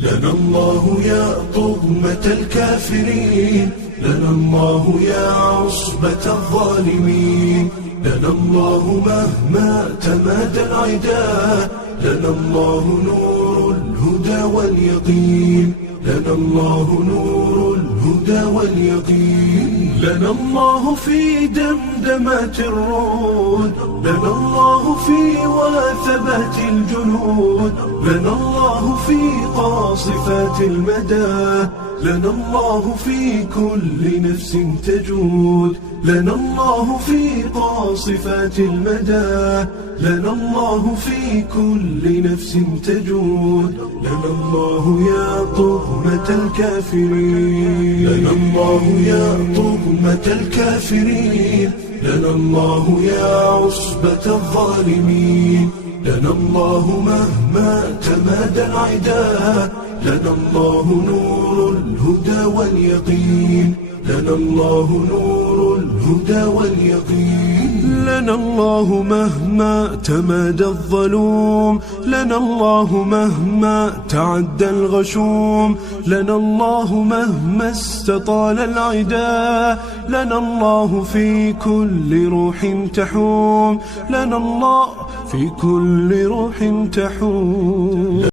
لنا الله يا طغمة الكافرين، لنا الله يا عصبة الظالمين، لنا الله مهما تمادى العداء، لنا الله نور الهدى واليقين، لنا الله نور الهدى واليقين، لنا الله في دمدمات الرعود، لنا الله في وثبات الجنود، لنا الله في قاصفات المدى، لنا الله في كل نفس تجود، لنا الله في قاصفات المدى، لنا الله في كل نفس تجود، لنا الله يا طغمة الكافرين، لنا الله يا طغمة الكافرين، لنا الله يا عصبة الظالمين، لنا الله مهما تمادى العداء، لنا الله نور الهدى واليقين، لنا الله نور الهدى واليقين، لنا الله مهما تمادى الظلوم، لنا الله مهما تعدى الغشوم، لنا الله مهما استطال العداء، لنا الله في كل روح تحوم، لنا الله في كل روح تحوم.